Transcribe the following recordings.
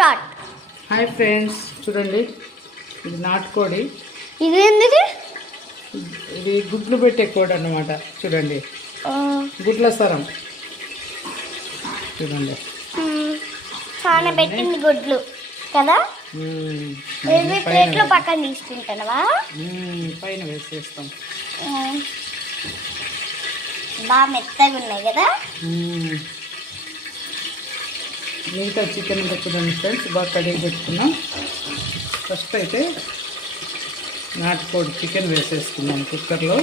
Start. Hi friends, చూడండి ఇది నాటుకోడి. ఇది ఎందుకు? ఇది గుడ్లు పెట్టే కోడి అన్నమాట. చూడండి గుడ్ల సరం చూడండి. చాలా పెట్టింది గుడ్లు కదా. ప్లేట్లో పక్కన తీసుకుంటావా? పైన వేసేస్తాం. బాగా మెత్తగా ఉన్నాయి కదా. మిగతా చికెన్ చూడండి ఫ్రెండ్స్, బాగా కడిగి పెట్టుకున్నాం. ఫస్ట్ అయితే నాటుకోడి చికెన్ వేసేసుకున్నాం కుక్కర్లో.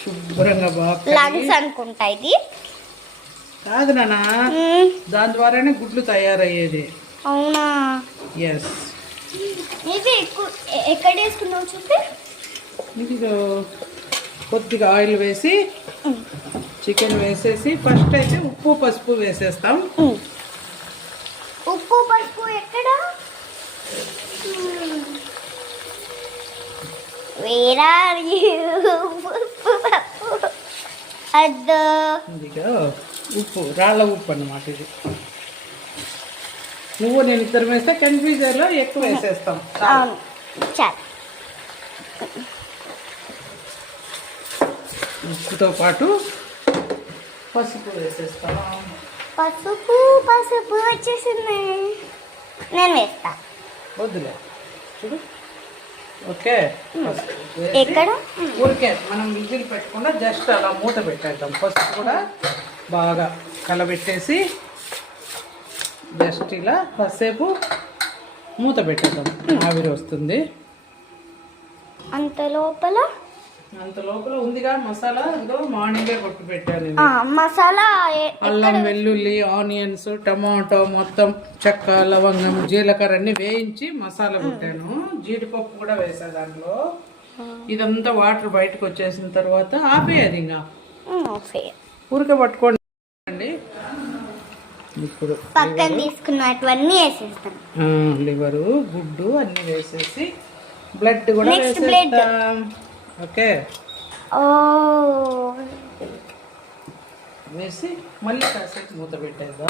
శుభ్రంగా బాగా అనుకుంటా. ఇది కాదు నాన్న, దాని ద్వారానే గుడ్లు తయారయ్యేది. అవునా? ఎస్. ఇది ఎక్కడ వేసుకున్నావు చూస్తే. ఇది కొద్దిగా ఆయిల్ వేసి చికెన్ వేసేసి ఫస్ట్ అయితే ఉప్పు పసుపు వేసేస్తాం. ఉప్పు పసుపు ఎక్కడ? వేరా ఇదిగా ఉప్పు, రాళ్ళ ఉప్పు అన్నమాట. ఇది నువ్వు నేను ఇద్దరు వేస్తే కన్ఫ్యూజర్లో ఎక్కువ వేసేస్తాం. ఉప్పుతో పాటు పసుపు వేసేస్తాం. పసుపు పసుపు వచ్చేసింది. నేను వేస్తా. వద్దులే, చూడు. ఓకే. ఎక్కడ ఊరికే మనం విజిల్ పెట్టకుండా జస్ట్ అలా మూత పెట్టేద్దాం. పసుపు కూడా బాగా కలబెట్టేసి జస్ట్ ఇలా కాసేపు మూత పెట్టేద్దాం. ఆవిరి వస్తుంది. అంత లోపల ఉందిగా మసాలా. ఇదో మార్నింగే కొట్టు పెట్టాను. మసాలా అల్లం, వెల్లుల్లి, ఆనియన్స్, టమాటో మొత్తం, చెక్క, లవంగం, జీలకర్ర అన్ని వేయించి మసాలా పెట్టాను. జీడిపప్పు కూడా వేసా దాంట్లో. ఇదంతా వాటర్ బయటకు వచ్చేసిన తర్వాత ఆపేయాలి. ఇంకా ఊరికే పట్టుకోండి. ఇప్పుడు పక్కన తీసుకున్నటువన్నీ వేసేస్తాం. లివరు, గుడ్డు అన్ని వేసేసి బ్లడ్ కూడా వేసేస్తాం. ఓకే. వేసి మళ్ళీ కాసేపు మూత పెట్టేద్దాం.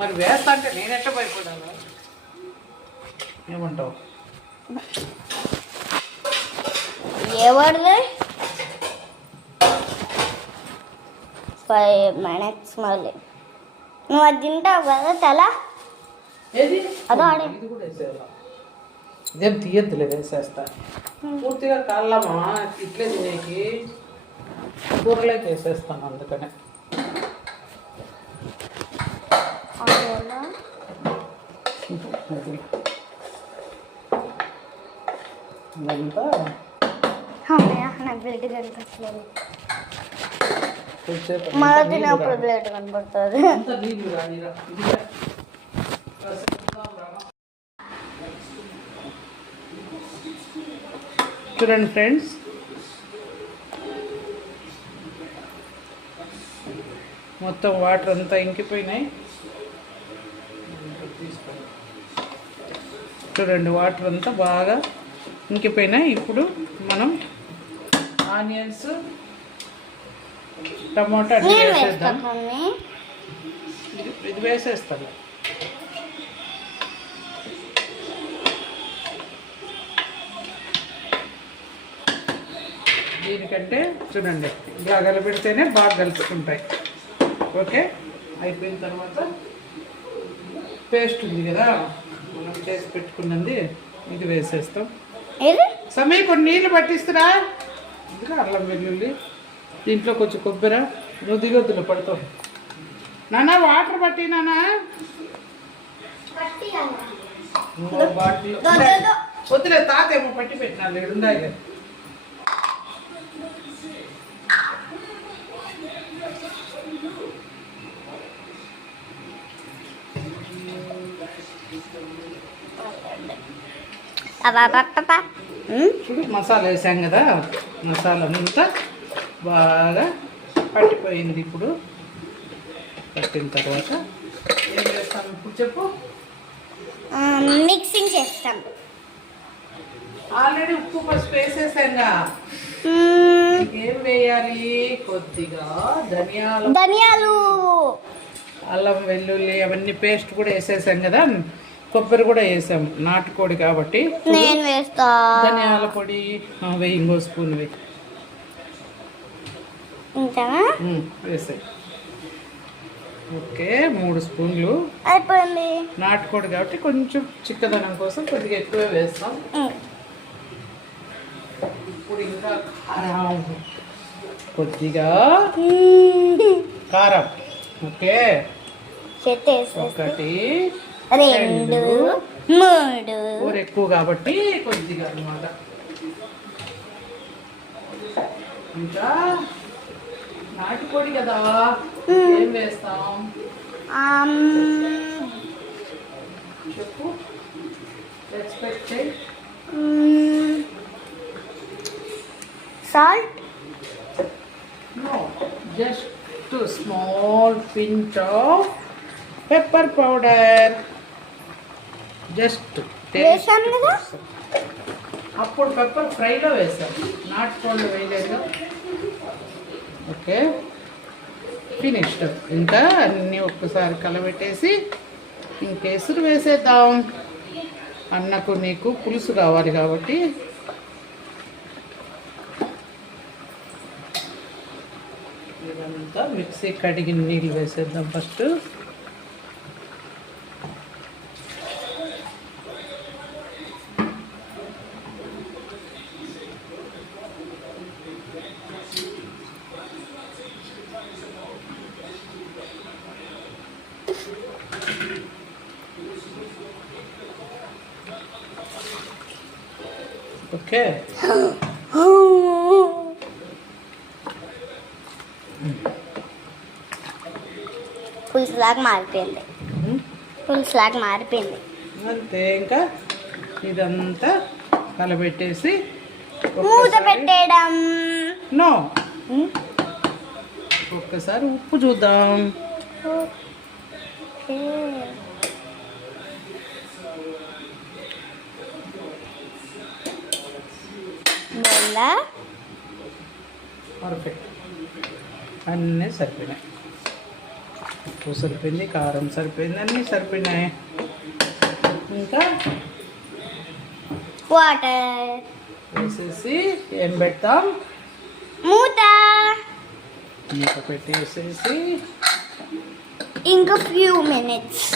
మరి వేస్తా అంటే నేను ఎట్లా భయపడాను? ఏమంటావు? ఎవరిది 5 minutes మళ్ళీ నువ్వు అది తింటావు కదా తల. ఇది కూడా వేసేయాలా? ఇదేం తీయద్దులే, వేసేస్తా. పూర్తిగా కాళ్ళమా ఇట్లే తినేకి కూరలోకి వేసేస్తాను. అందుకనే ఇదంతా మళ్ళీ తినప్పుడు బ్లేడ్ కనబడుతుంది. చూడండి ఫ్రెండ్స్, మొత్తం వాటర్ అంతా ఇంకిపోయినాయి. చూడండి వాటర్ అంతా బాగా ఇంకిపోయినాయి. ఇప్పుడు మనం ఆనియన్స్, టమాటా అన్నీ వేసేద్దాం. ఇది వేసేస్తాను. దీనికంటే చూడండి ఇలా కలిపెడితేనే బాగా కలుపుకుంటాయి. ఓకే. అయిపోయిన తర్వాత పేస్ట్ ఉంది కదా మనం చేసి పెట్టుకున్నది, ఇది వేసేస్తాం. సమయం కొన్ని నీళ్ళు పట్టిస్తురా. ఇంకా అల్లం, వెల్లుల్లి, దీంట్లో కొంచెం కొబ్బరి. నువ్వు దిగొద్దులు పడతావు నాన్న. వాటర్ పట్టి నాన్న. బాటిల్ వద్దులే, తాత ఏమో పట్టి పెట్టినా ఉండాలి. చూడు మసాలా వేసాం కదా, మసాలా అంతా బాగా పట్టిపోయింది. ఇప్పుడు పట్టిన తర్వాత ఏం చేస్తాం ఇప్పుడు చెప్పు? మిక్సింగ్ చేస్తాం. ఆల్రెడీ ఉప్పు పసుపు వేసేసాంగా. ఏం వేయాలి? కొద్దిగా ధనియాలు, అల్లం వెల్లుల్లి అవన్నీ పేస్ట్ కూడా వేసేసాం కదా, కొబ్బరి కూడా వేసాం, నాటుకోడి కాబట్టి. నేను వేస్తా. ధనియాల పొడి వెయ్యి, ఇంకో స్పూన్ వెయ్యి. వేసాయి. ఓకే, 3 స్పూన్లు అయిపోయింది. నాటుకోడి కాబట్టి కొంచెం చిక్కదనం కోసం కొద్దిగా ఎక్కువ వేస్తాం. ఇప్పుడు ఇంకా కారం, కొద్దిగా కారం. ఓకే, 1 2 3. కూర ఎక్కువ కాబట్టి కొద్దిగా అన్నమాట. ఇంకా నాటుకోడి కదా, ఏం వేస్తాం చెప్పు, ఎక్స్పెక్ట్ చేయి. Salt, no, just small pinch of pepper powder. Just వేసాం కదా. అప్పుడు పెప్పర్ ఫ్రైలో వేసాం, నాటుకోళ్ళు వేయలేదు. Okay, finished. ఇంకా అన్నీ ఒక్కసారి కలబెట్టేసి ఇంకేసురు వేసేద్దాం. అన్నకు నీకు పులుసు కావాలి కాబట్టి ఇదంతా మిక్సీ కడిగిన నీళ్ళు వేసేద్దాం ఫస్ట్. ఓకే, పులుసులాగా మారిపోయింది. పులుసులాగా మారిపోయింది. అంతే. ఇంకా ఇదంతా కలబెట్టేసి మూత పెట్టేయడం. నో, ఒక్కసారి ఉప్పు చూద్దాం. పర్ఫెక్ట్, అన్నీ సరిపోయినాయి. ఉప్పు సరిపోయింది, కారం సరిపోయింది, అన్నీ సరిపోయినాయి. ఇంకా వాటర్ వేసేసి ఏం పెడతాం? మూత. మూత పెట్టేసేసి ఇంకా ఫ్యూ మినిట్స్.